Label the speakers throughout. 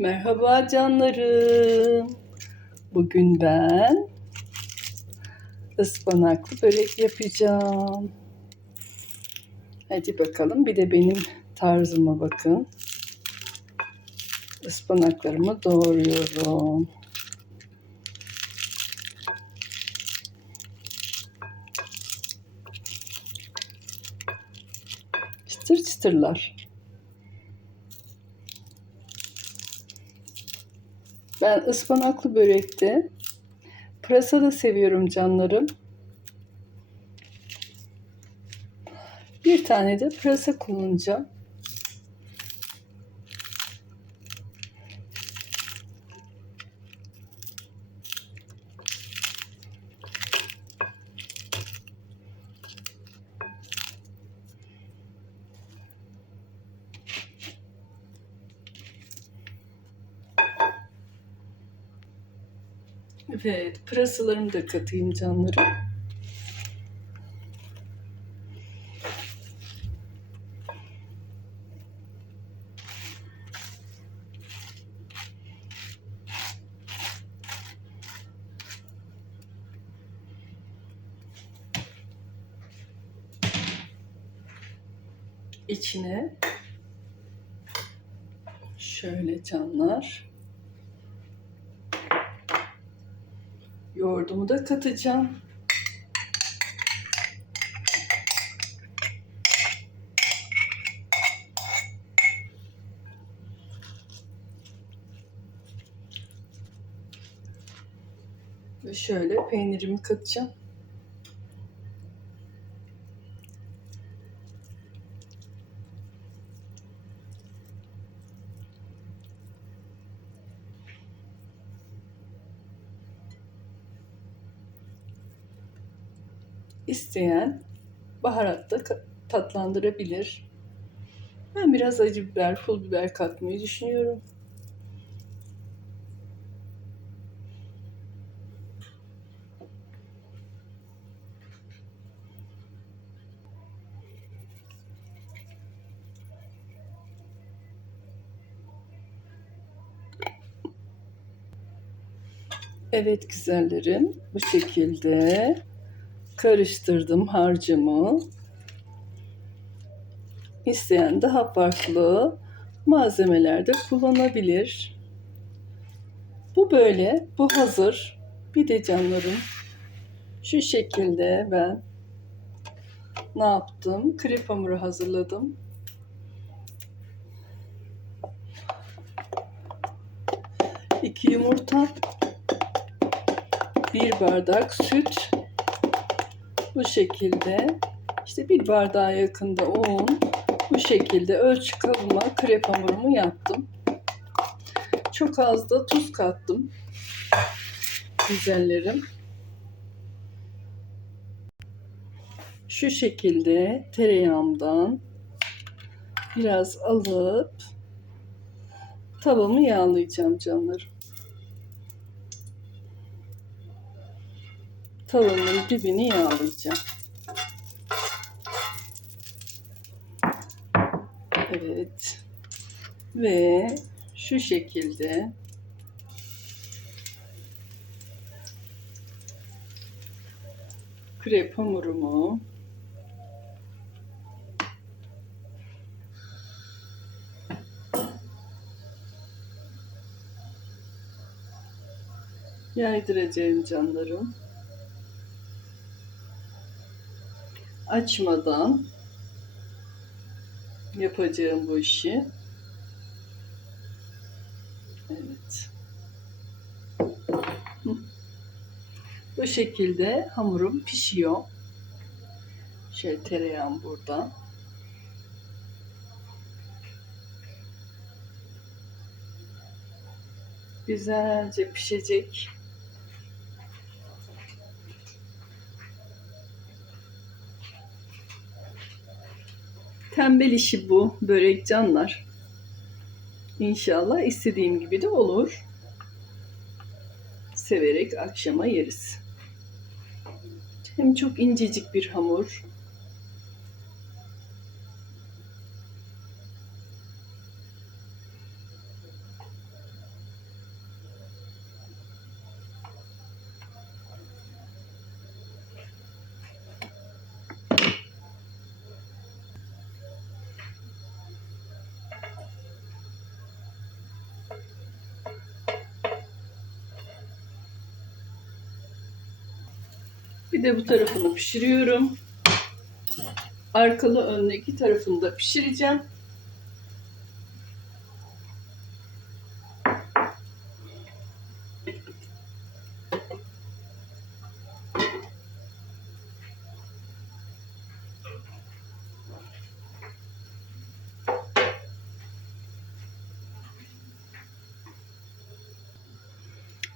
Speaker 1: Merhaba canlarım. Bugün ben ıspanaklı börek yapacağım. Hadi bakalım bir de benim tarzıma bakın. Ispanaklarımı doğruyorum. Çıtır çıtırlar. Ben ıspanaklı börekte pırasa da seviyorum canlarım. Bir tane de pırasa kullanacağım. Evet, pırasalarımı da katayım canlarım. İçine şöyle canlar Yoğurdumu da katacağım. Ve şöyle peynirimi katacağım. İsteyen baharatla tatlandırabilir. Ben biraz acı biber, pul biber katmayı düşünüyorum. Evet güzellerim bu şekilde karıştırdım harcımı. İsteyen daha farklı malzemelerde kullanabilir. Bu böyle, bu hazır. Bir de canlarım şu şekilde ben ne yaptım? Krep hamuru hazırladım. İki yumurta, bir bardak süt, bu şekilde işte bir bardağa yakında un bu şekilde ölçü kabıma krep hamurumu yaptım. Çok az da tuz kattım. Güzellerim. Şu şekilde tereyağımdan biraz alıp tavamı yağlayacağım canlarım. Tavanın dibini yağlayacağım. Evet. Ve şu şekilde krep hamurumu yaydıracağım canlarım. Açmadan yapacağım bu işi. Evet. Bu şekilde hamurum pişiyor. Şöyle tereyağım burada. Güzelce pişecek. Tembel işi bu börek canlar. İnşallah istediğim gibi de olur. Severek akşama yeriz. Hem çok incecik bir hamur. Bir de bu tarafını pişiriyorum. Arkalı önlü iki tarafını da pişireceğim.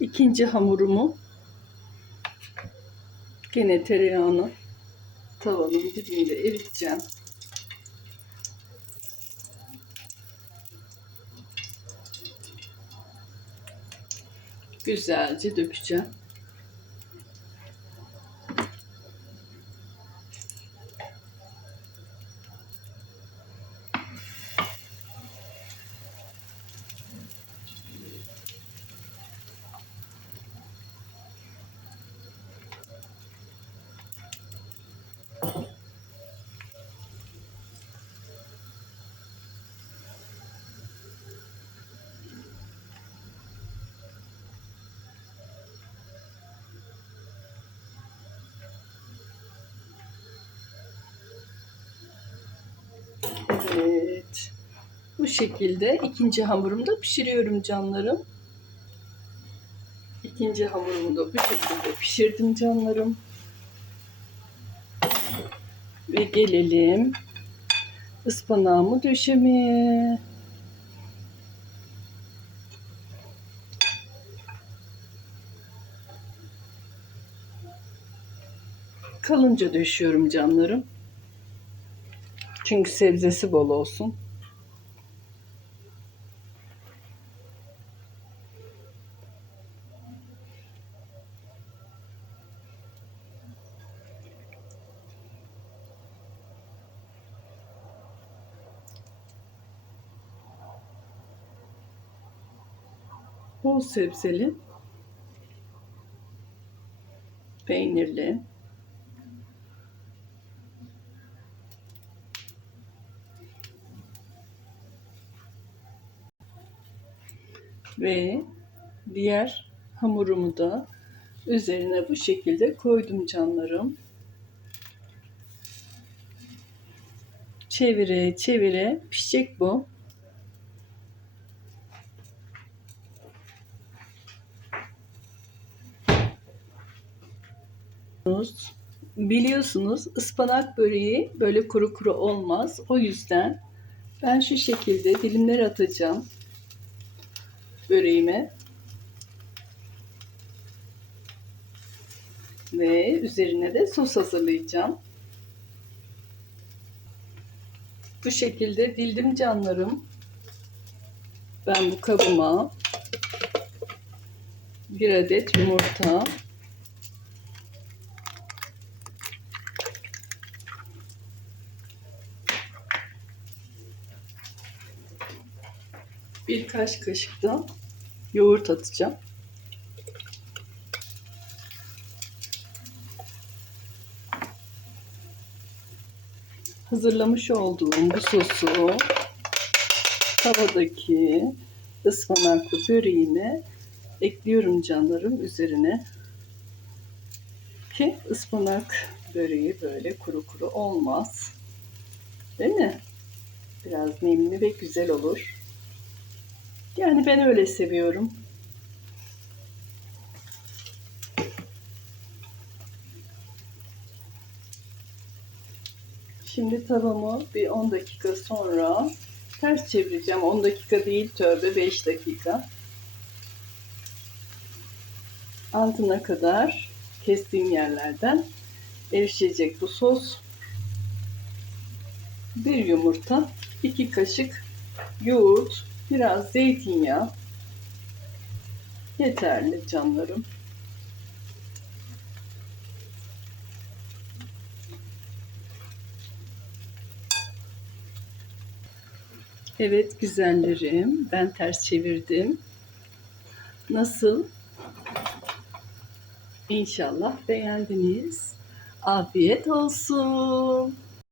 Speaker 1: İkinci hamurumu gene tereyağını tavanın dibinde eriteceğim. Güzelce dökeceğim. Evet. Bu şekilde ikinci hamurumu da pişiriyorum canlarım. İkinci hamurumu da bu şekilde pişirdim canlarım. Ve gelelim ıspanağımı döşemeye. Kalınca döşüyorum canlarım. Çünkü sebzesi bol olsun. Bol sebzeli, peynirli, ve diğer hamurumu da üzerine bu şekilde koydum canlarım. Çevire çevire pişecek bu. Biliyorsunuz ıspanak böreği böyle kuru kuru olmaz. O yüzden ben şu şekilde dilimler atacağım böreğime. Ve üzerine de sos hazırlayacağım. Bu şekilde dildim canlarım. Ben bu kabıma bir adet yumurta birkaç kaşık da yoğurt atacağım. Hazırlamış olduğum bu sosu tavadaki ıspanaklı böreğime ekliyorum canlarım üzerine. Ki ıspanak böreği böyle kuru kuru olmaz. Değil mi? Biraz nemli ve güzel olur. Yani ben öyle seviyorum. Şimdi tavamı bir 10 dakika sonra ters çevireceğim. 10 dakika değil tövbe 5 dakika. Altına kadar kestiğim yerlerden erişecek bu sos. Bir yumurta, 2 kaşık yoğurt, biraz zeytinyağı yeterli canlarım. Evet güzellerim. Ben ters çevirdim. Nasıl? İnşallah beğendiniz. Afiyet olsun.